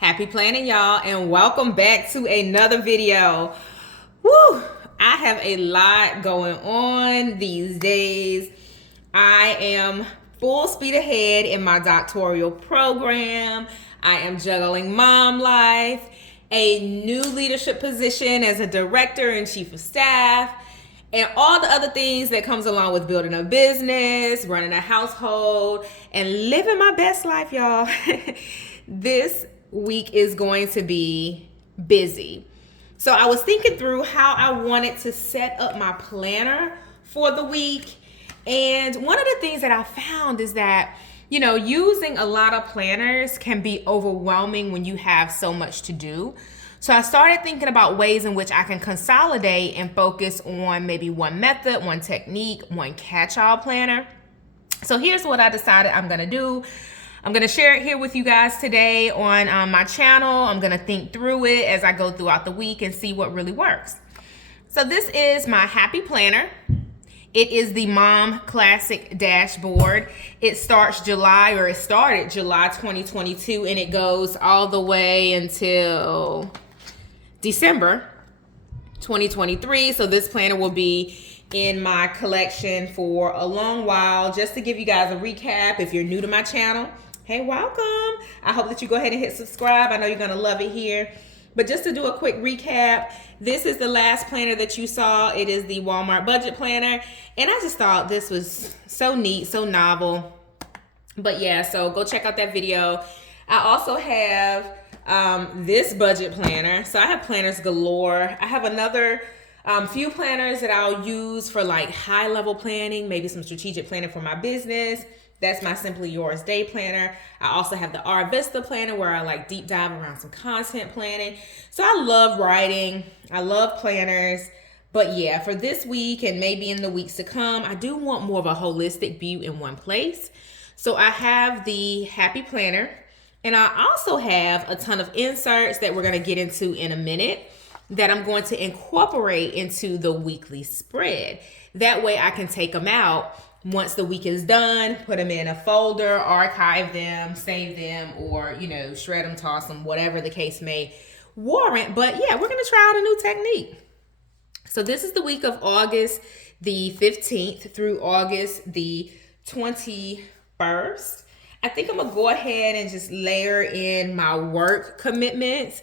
Happy planning, y'all, and welcome back to another video. Woo! I have a lot going on these days. I am full speed ahead in my doctoral program. I am juggling mom life, a new leadership position as a director and chief of staff, and all the other things that comes along with building a business, running a household, and living my best life, y'all. This week is going to be busy. So I was thinking through how I wanted to set up my planner for the week. And one of the things that I found is that, using a lot of planners can be overwhelming when you have so much to do. So I started thinking about ways in which I can consolidate and focus on maybe one method, one technique, one catch-all planner. So here's what I decided I'm gonna do. I'm gonna share it here with you guys today on my channel. I'm gonna think through it as I go throughout the week and see what really works. So this is my happy planner. It is the Mom Classic Dashboard. It started July 2022, and it goes all the way until December 2023. So this planner will be in my collection for a long while. Just to give you guys a recap, if you're new to my channel, hey, welcome. I hope that you go ahead and hit subscribe. I know you're gonna love it here. But just to do a quick recap, this is the last planner that you saw. It is the Walmart budget planner. And I just thought this was so neat, so novel. But yeah, so go check out that video. I also have this budget planner. So I have planners galore. I have another few planners that I'll use for like high level planning, maybe some strategic planning for my business. That's my Simply Yours Day Planner. I also have the R Vista Planner where I like deep dive around some content planning. So I love writing. I love planners. But yeah, for this week and maybe in the weeks to come, I do want more of a holistic view in one place. So I have the Happy Planner, and I also have a ton of inserts that we're going to get into in a minute that I'm going to incorporate into the weekly spread. That way I can take them out once the week is done, put them in a folder, archive them, save them, or, shred them, toss them, whatever the case may warrant. But yeah, we're going to try out a new technique. So this is the week of August the 15th through August the 21st. I think I'm going to go ahead and just layer in my work commitments.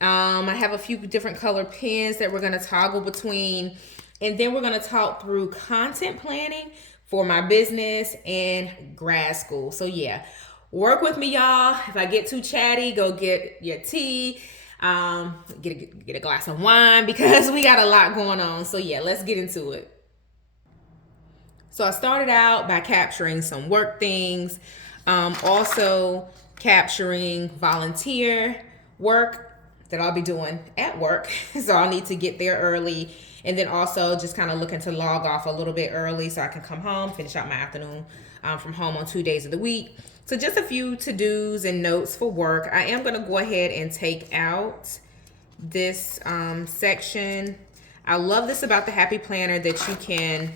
I have a few different color pens that we're going to toggle between. And then we're going to talk through content planning for my business and grad school. So yeah, work with me, y'all. If I get too chatty, go get your tea, get a glass of wine, because we got a lot going on. So yeah, let's get into it. So I started out by capturing some work things, also capturing volunteer work that I'll be doing at work. So I'll need to get there early. And then also just kind of looking to log off a little bit early so I can come home, finish out my afternoon from home on 2 days of the week. So just a few to-dos and notes for work. I am going to go ahead and take out this section. I love this about the Happy Planner, that you can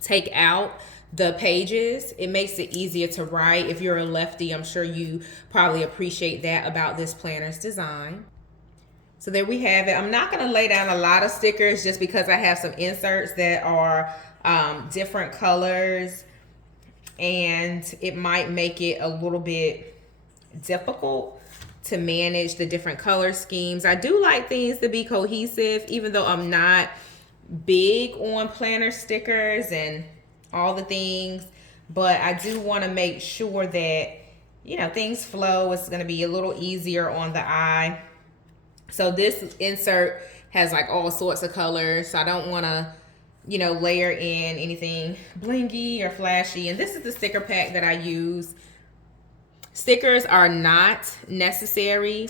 take out the pages. It makes it easier to write. If you're a lefty, I'm sure you probably appreciate that about this planner's design. So there we have it. I'm not going to lay down a lot of stickers just because I have some inserts that are different colors, and it might make it a little bit difficult to manage the different color schemes. I do like things to be cohesive, even though I'm not big on planner stickers and all the things, but I do want to make sure that, things flow. It's going to be a little easier on the eye. So this insert has like all sorts of colors. So I don't want to, layer in anything blingy or flashy. And this is the sticker pack that I use. Stickers are not necessary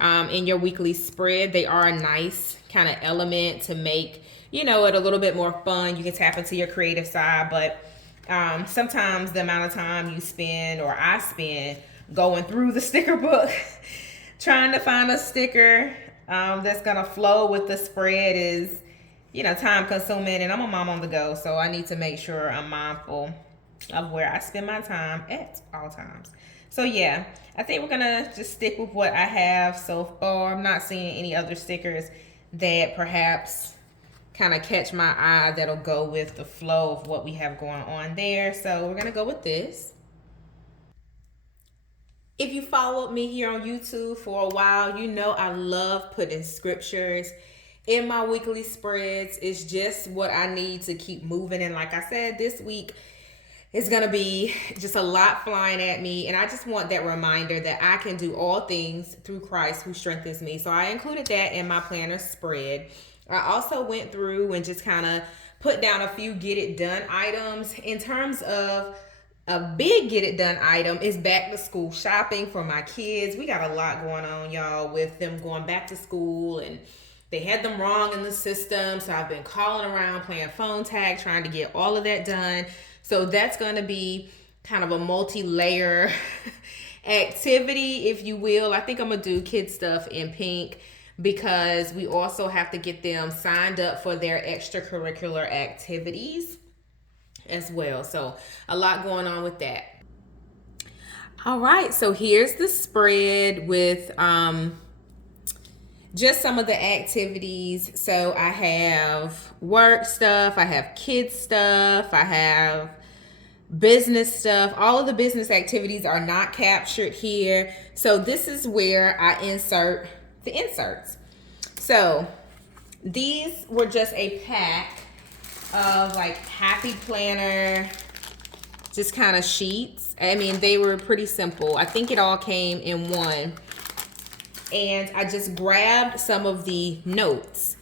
in your weekly spread. They are a nice kind of element to make, it a little bit more fun. You can tap into your creative side, but sometimes the amount of time you spend, or I spend, going through the sticker book trying to find a sticker that's gonna flow with the spread is, time consuming, and I'm a mom on the go, so I need to make sure I'm mindful of where I spend my time at all times. So yeah, I think we're gonna just stick with what I have so far. I'm not seeing any other stickers that perhaps kind of catch my eye that'll go with the flow of what we have going on there. So we're gonna go with this. If you followed me here on YouTube for a while, you know I love putting scriptures in my weekly spreads. It's just what I need to keep moving. And like I said, this week is going to be just a lot flying at me. And I just want that reminder that I can do all things through Christ who strengthens me. So I included that in my planner spread. I also went through and just kind of put down a few get it done items. In terms of a big get it done item is back to school shopping for my kids. We got a lot going on, y'all, with them going back to school, and they had them wrong in the system. So I've been calling around, playing phone tag, trying to get all of that done. So that's going to be kind of a multi-layer activity, if you will. I think I'm going to do kid stuff in pink because we also have to get them signed up for their extracurricular activities as well. So a lot going on with that. All right, so here's the spread with just some of the activities. So I have work stuff, I have kids stuff, I have business stuff. All of the business activities are not captured here. So this is where I insert the inserts. So these were just a pack of like happy planner, just kind of sheets. I mean, they were pretty simple. I think it all came in one. And I just grabbed some of the notes.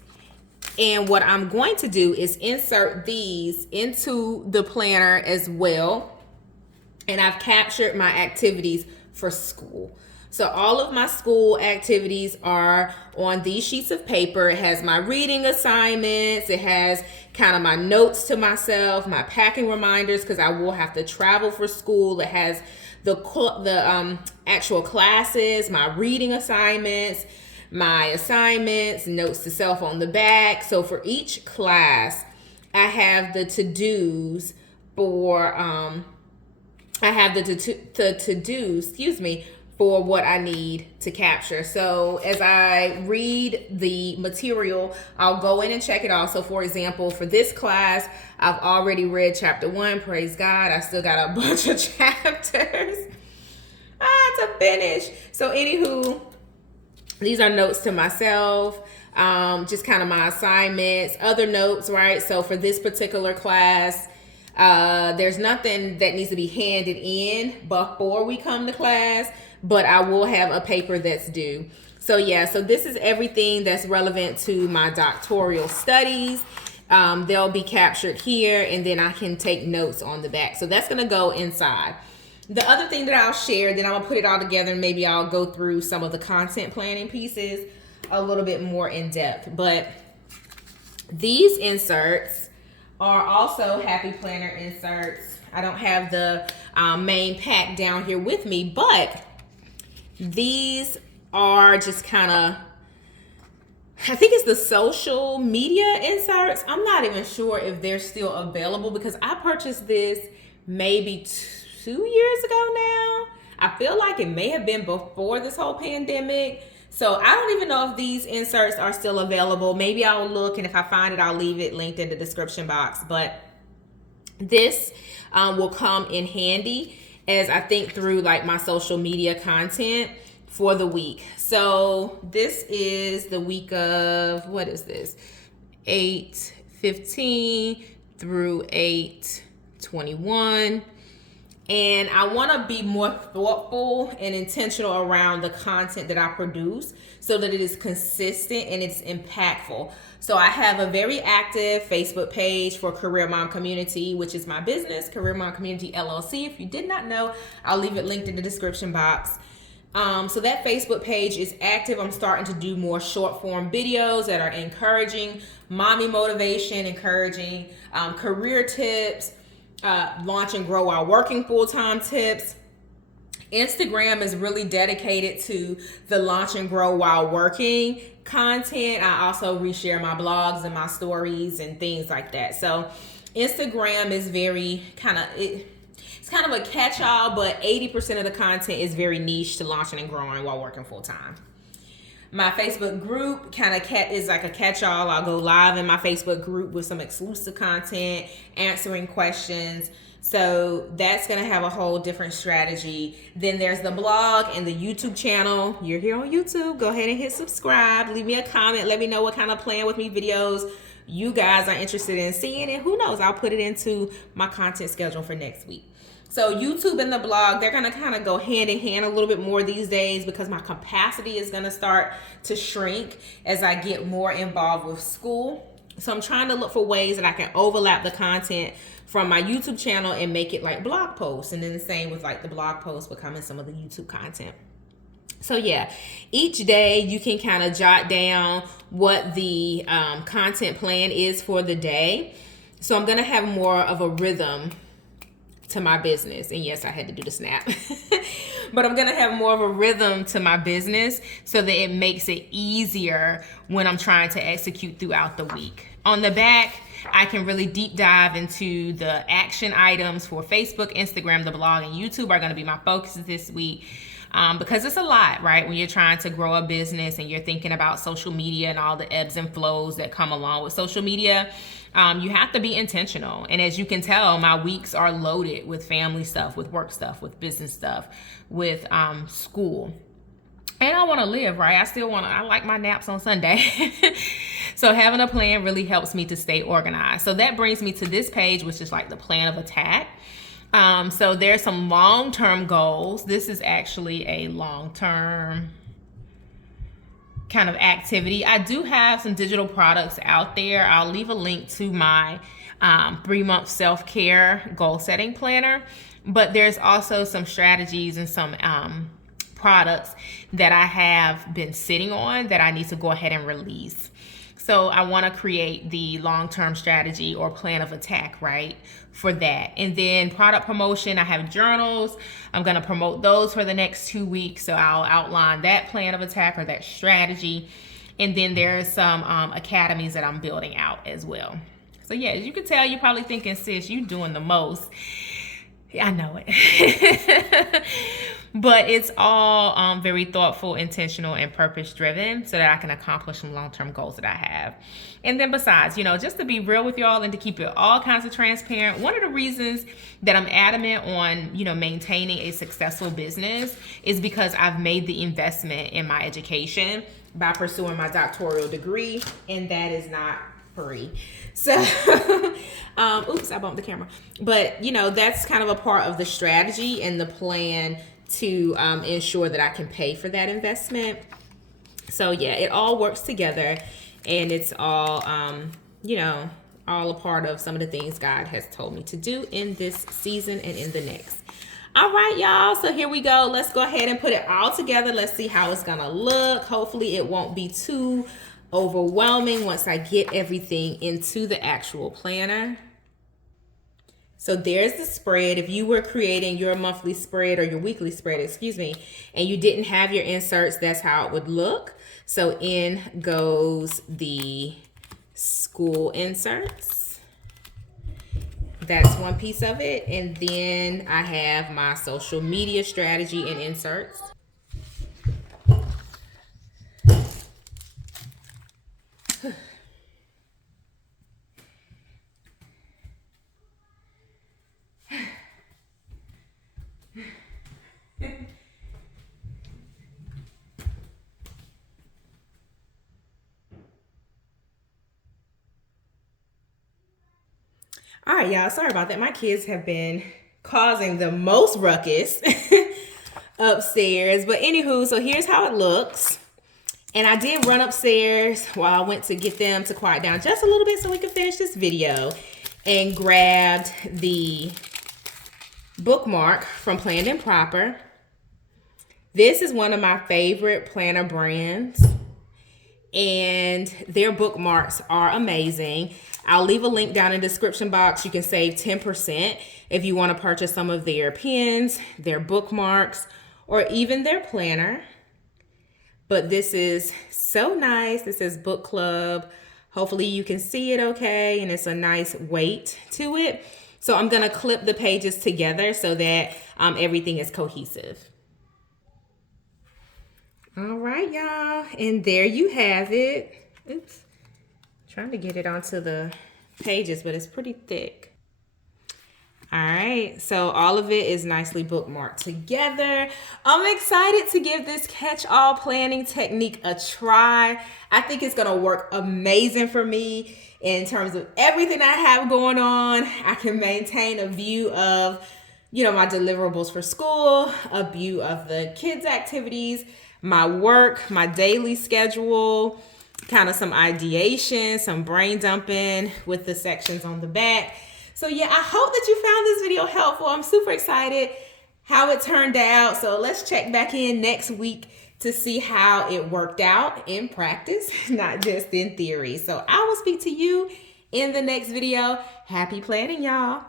And what I'm going to do is insert these into the planner as well. And I've captured my activities for school. So all of my school activities are on these sheets of paper. It has my reading assignments. It has kind of my notes to myself, my packing reminders, because I will have to travel for school. It has the actual classes, my reading assignments, my assignments, notes to self on the back. So for each class, I have the to-dos for for what I need to capture. So as I read the material, I'll go in and check it out. So for example, for this class, I've already read chapter 1, praise God. I still got a bunch of chapters to finish. So anywho, these are notes to myself, just kind of my assignments, other notes, right? So for this particular class, there's nothing that needs to be handed in before we come to class, but I will have a paper that's due. So yeah, so this is everything that's relevant to my doctoral studies. They'll be captured here, and then I can take notes on the back. So that's gonna go inside. The other thing that I'll share, then I'm gonna put it all together, and maybe I'll go through some of the content planning pieces a little bit more in depth. But these inserts are also Happy Planner inserts. I don't have the main pack down here with me, but these are just kind of, I think it's the social media inserts. I'm not even sure if they're still available because I purchased this maybe 2 years ago now. I feel like it may have been before this whole pandemic. So I don't even know if these inserts are still available. Maybe I'll look, and if I find it, I'll leave it linked in the description box. But this will come in handy as I think through like my social media content for the week. So this is the week of, what is this? 8/15 through 8/21. And I want to be more thoughtful and intentional around the content that I produce so that it is consistent and it's impactful. So I have a very active Facebook page for Career Mom Community, which is my business, Career Mom Community LLC. If you did not know, I'll leave it linked in the description box. So that Facebook page is active. I'm starting to do more short form videos that are encouraging mommy motivation, encouraging career tips, launch and grow while working full-time tips. Instagram is really dedicated to the launch and grow while working content. I also reshare my blogs and my stories and things like that. So Instagram is very it's It's kind of a catch-all, but 80% of the content is very niche to launching and growing while working full-time. My Facebook group kind of is like a catch-all. I'll go live in my Facebook group with some exclusive content, answering questions. So that's going to have a whole different strategy. Then there's the blog and the YouTube channel. You're here on YouTube. Go ahead and hit subscribe. Leave me a comment. Let me know what kind of Plan With Me videos you guys are interested in seeing. And who knows, I'll put it into my content schedule for next week. So YouTube and the blog, they're going to kind of go hand in hand a little bit more these days because my capacity is going to start to shrink as I get more involved with school. So I'm trying to look for ways that I can overlap the content from my YouTube channel and make it like blog posts. And then the same with like the blog posts becoming some of the YouTube content. So yeah, each day you can kind of jot down what the content plan is for the day. So I'm going to have more of a rhythm to my business. And yes, I had to do the snap. But I'm going to have more of a rhythm to my business so that it makes it easier when I'm trying to execute throughout the week. On the back, I can really deep dive into the action items for Facebook, Instagram, the blog, and YouTube are going to be my focuses this week. Because it's a lot, right? When you're trying to grow a business and you're thinking about social media and all the ebbs and flows that come along with social media, you have to be intentional. And as you can tell, my weeks are loaded with family stuff, with work stuff, with business stuff, with school. And I want to live, right? I like my naps on Sunday. So having a plan really helps me to stay organized. So that brings me to this page, which is like the plan of attack. So there's some long-term goals. This is actually a long-term kind of activity. I do have some digital products out there. I'll leave a link to my 3-month self-care goal setting planner, but there's also some strategies and some products that I have been sitting on that I need to go ahead and release. So I want to create the long-term strategy or plan of attack, right, for that. And then product promotion, I have journals. I'm going to promote those for the next 2 weeks. So I'll outline that plan of attack or that strategy. And then there's some academies that I'm building out as well. So yeah, as you can tell, you're probably thinking, sis, you doing the most. I know it. But it's all very thoughtful, intentional, and purpose-driven so that I can accomplish some long-term goals that I have. And then besides, just to be real with y'all and to keep it all kinds of transparent, one of the reasons that I'm adamant on, maintaining a successful business is because I've made the investment in my education by pursuing my doctoral degree, and that is not free. So, oops, I bumped the camera. But, that's kind of a part of the strategy and the plan to ensure that I can pay for that investment. So yeah, it all works together, and it's all, all a part of some of the things God has told me to do in this season and in the next. All right, y'all. So here we go. Let's go ahead and put it all together. Let's see how it's going to look. Hopefully it won't be too overwhelming once I get everything into the actual planner. So there's the spread. If you were creating your monthly spread or your weekly spread, and you didn't have your inserts, that's how it would look. So in goes the school inserts. That's one piece of it. And then I have my social media strategy and inserts. All right, y'all, sorry about that. My kids have been causing the most ruckus upstairs. But anywho, so here's how it looks. And I did run upstairs while I went to get them to quiet down just a little bit so we could finish this video, and grabbed the bookmark from Planned and Proper. This is one of my favorite planner brands, and their bookmarks are amazing. I'll leave a link down in the description box. You can save 10% if you want to purchase some of their pens, their bookmarks, or even their planner. But this is so nice. This is Book Club. Hopefully you can see it okay, and it's a nice weight to it. So I'm gonna clip the pages together so that everything is cohesive. All right, y'all, and there you have it. Oops, trying to get it onto the pages, but it's pretty thick. All right, so all of it is nicely bookmarked together. I'm excited to give this catch-all planning technique a try. I think it's gonna work amazing for me in terms of everything I have going on. I can maintain a view of, my deliverables for school, a view of the kids' activities, my work, my daily schedule, kind of some ideation, some brain dumping with the sections on the back. So yeah, I hope that you found this video helpful. I'm super excited how it turned out. So let's check back in next week to see how it worked out in practice, not just in theory. So I will speak to you in the next video. Happy planning, y'all.